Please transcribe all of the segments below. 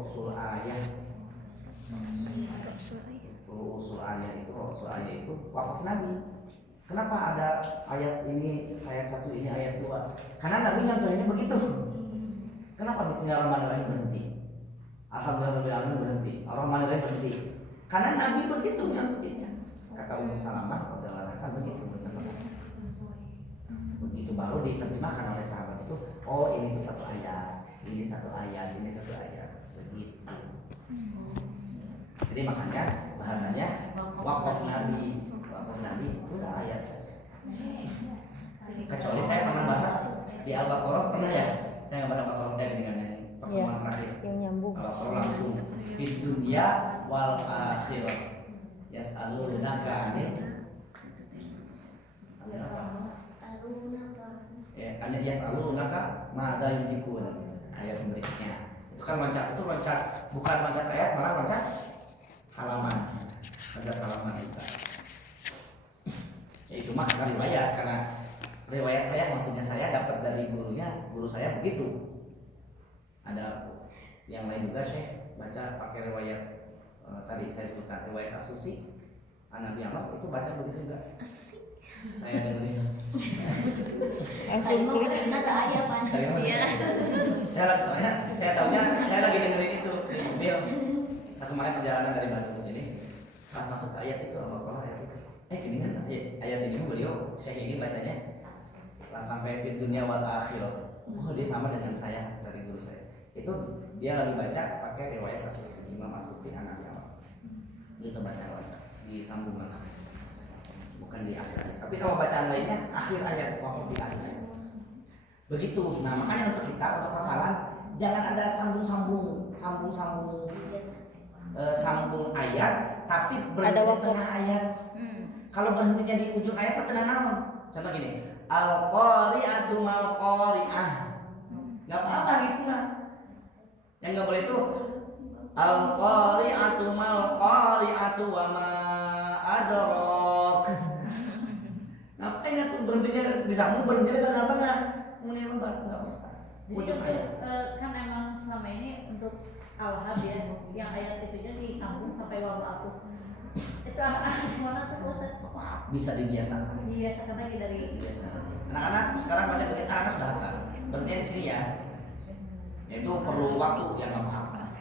usul ayat. Usul ayat itu wakaf Nabi. Kenapa ada ayat ini ayat 1 ini ayat 2? Karena Nabi nyontohinnya begitu. Kenapa Bismillahirrahmanirrahim berhenti? Alhamdulillahirrahmanirrahim berhenti. Ar-Rahmanirrahim berhenti. Karena Nabi begitu nyontohinnya. Kata Ummu Salamah radhiyallahu anha begitu mencontohkan. Begitu baru diterjemahkan oleh sahabat itu. Oh ini tuh satu ayat, ini satu ayat, ini satu ayat. Begitu. Jadi makanya bahasanya wakaf Nabi. Wakaf Nabi itu ayat saja. Kecuali saya pernah bahas di Al-Baqarah, pernah ya? Saya nggak bahas Al-Baqarah tadi dengan yang pertemuan terakhir. Yang nyambung. Al-Baqarah langsung fid dunya wal akhirah. Yas'alunaka 'anil yas'alunaka madza yunfikun. Ayat berikutnya. Itu kan loncat, bukan loncat ayat, malah loncat halaman. Loncat halaman kita. Ya itu mah karena riwayat saya, maksudnya saya dapat dari guru saya begitu. Ada yang lain juga saya baca pakai riwayat tadi saya sebutkan riwayat As-Susi Nabi Muhammad itu baca begitu juga. As-Susi Saya dengerin. Langsung klik. Ada ayat pan. Iya. Saya tahunya saya lagi dengerin itu di mobil. Kemarin perjalanan dari Bandung ke sini, pas masuk ke ayat itu Al-Baqarah ayat itu. Gini kan ayat ini beliau Syekh ini bacanya lah sampai fid dunya wal akhirah. Oh dia sama dengan saya dari guru saya. Itu dia lagi baca pakai riwayat As-Susi, Imam As-Susi Nabi Muhammad. Itu baca disambung lengkap. Bukan di akhir ayat. Tapi kalau bacaan lainnya akhir ayat waktu di akhir ayat. Begitu. Nah, makanya untuk kita untuk hafalan jangan ada sambung ayat tapi berhenti di tengah ayat. Kalau berhentinya di ujung ayat pertanyaan naon? Contoh gini, al-qari'atu mal qari'ah. Enggak apa-apa gitu mah. Yang enggak boleh itu al-qari'atu mal qari'atu wa ma adrak. Ngapain itu berhentinya disambung berhentinya di tengah-tengah? Kemudian lembar enggak usah. Jadi kan emang selama ini untuk al-hab ya, yang ayat itunya disambung sampai wabah. Itu anak-anak gimana tuh Ustaz? Bisa dibiasakan. Dibiasakan lagi dari anak-anak sekarang baca begini, anak-anak sudah hafal. Berarti di sini ya, itu perlu waktu yang nggak apa-apa.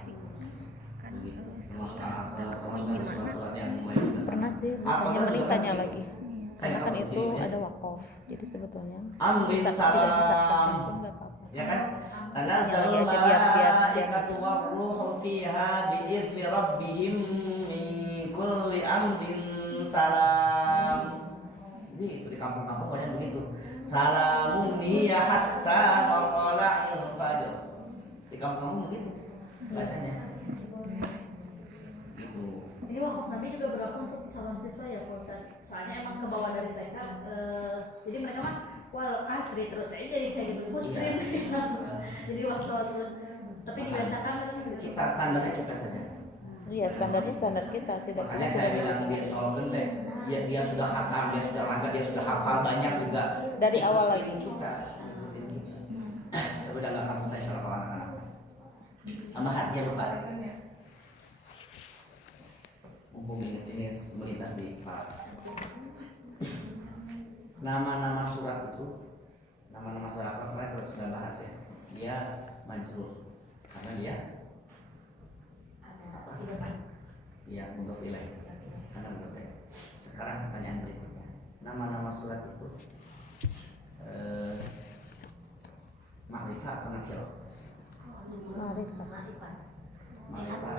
Surat-surat yang mulai juga Pernah sih, makanya menitanya lagi. Karena kan itu ada wakaf. Jadi sebetulnya bisa tidak disabdakan pun nggak apa-apa. Ya kan? Tanazzalul malaikatu war-ruhu fiha bi'idzni rabbihim min kulli amrin salam. Jadi di kampung-kampung banyak begitu. Salamun hiya hatta matla'il fajr. Di kampung-kampung begitu bacanya. Gitu. ini wakaf nanti juga berlaku untuk calon siswa ya Pak Ustaz. Soalnya emang ke bawah dari TK, jadi mereka mah wal asri terus aja jadi kayak gitu muslim. Jadi waktu terus tapi dibiasakan Kita standarnya kita saja. Iya, standarnya standar kita, tidak Makanya saya bilang dia tolong genteng. Ya, dia sudah khatam, dia sudah lancar, dia sudah hafal banyak juga. dari awal lagi. Kita. Tapi udah nggak akan selesai insyaallah kalau anak-anak. Tambah hatinya lupa. Mumpung ini melintas di kepala. Nama-nama surat itu, nama-nama surat apa kemarin kalau sudah bahas ya. Dia majrur karena dia apa? Iya, untuk wilayah. Karena menurut saya. Sekarang pertanyaan berikutnya, nama-nama surat itu ma'rifah atau nakirah? Ma'rifah.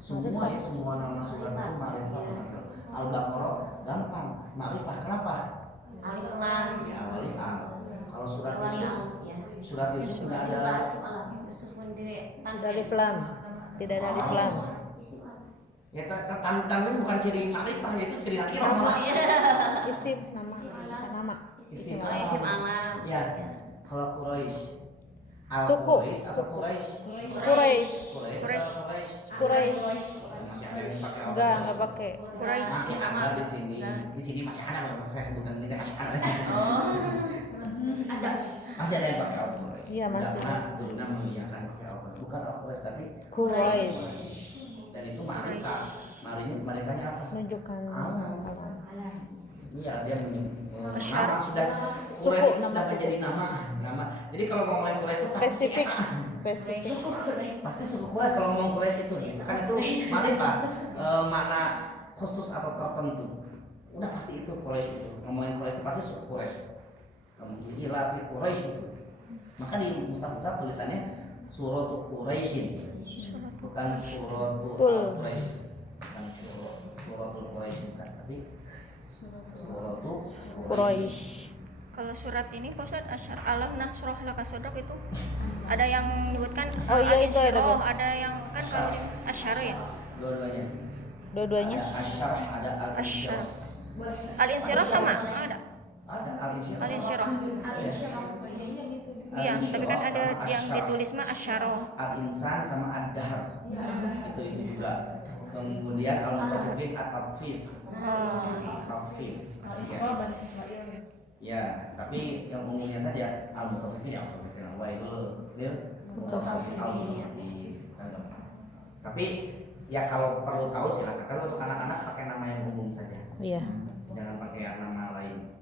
Semua nama surat itu ma'rifah atau nakirah. Al-Baqarah gampang, ma'rifah. Kenapa? Alif lam. Ya, alif lam. Kalau surat Yusuf tidak ada Dari flam, tidak ada alif lam. ya tanwin bukan ciri ma'rifah, itu ciri nakirah malah. Isim nama. Isim Isim alam. Ya. Kalau Quraisy Suku. Quraisy. Quraisy. Masih ada yang pakai apa? Enggak pakai. Quraisy Masih nama. ada di sini. Di sini masih ada kalau saya sebutkan ini masih ada. Oh. Ada. Masih ada yang pakai apa? Iya, masih. Turunan mengiyakan pakai apa? bukan Al-Quraisy tapi Quraisy. dan itu ma'rifah. Ma'rifahnya apa? Menunjukkan Alam. Alah. Iya, dia Asyar. nama sudah Suku, Quraisy nama sudah suku. menjadi nama. Jadi kalau ngomongin Quraisy itu Spesifik, pasti, spesifik. pasti suku Quraisy kalau ngomong Quraisy itu kan itu ma'rifah, makna khusus atau tertentu. Udah pasti itu Quraisy itu. Ngomongin Quraisy itu pasti suku Quraisy. Ila fi Quraisy itu. Maka di mushaf tulisannya Suratul Quraisyin. Bukan Suratul Quraisy. Bukan Suratul Quraisy bukan, tapi Suratul Quraisy. Kalau surat ini Ustaz Asyar alam nasroh laka sodok itu ada yang menyebutkan Oh iya, itu ada, al-insyirah, Bang. ada yang kan kalau asyar ya. Dua-duanya. Dua-duanya. Ada asyar, ada al-insyirah. Al-insyirah sama? Ada. Ada al-insyirah. Al-insyirah. Al-insyirah. Iya, tapi kan ada Sama yang asyar. ditulis mah asyarah. Al-insan sama ad-dahr. Itu juga. Kemudian al-mutaffif at-tafif. At-tafif. Al-Isra dan Ismail. Ya, tapi yang umumnya saja al-mutaffifin ya al-mutaffifin wailul lil mutaffifin al-mutaffifin. Kan gampang. Tapi ya kalau perlu tahu silakan. Kalau untuk anak-anak pakai nama yang umum saja. Iya. Jangan pakai nama lain.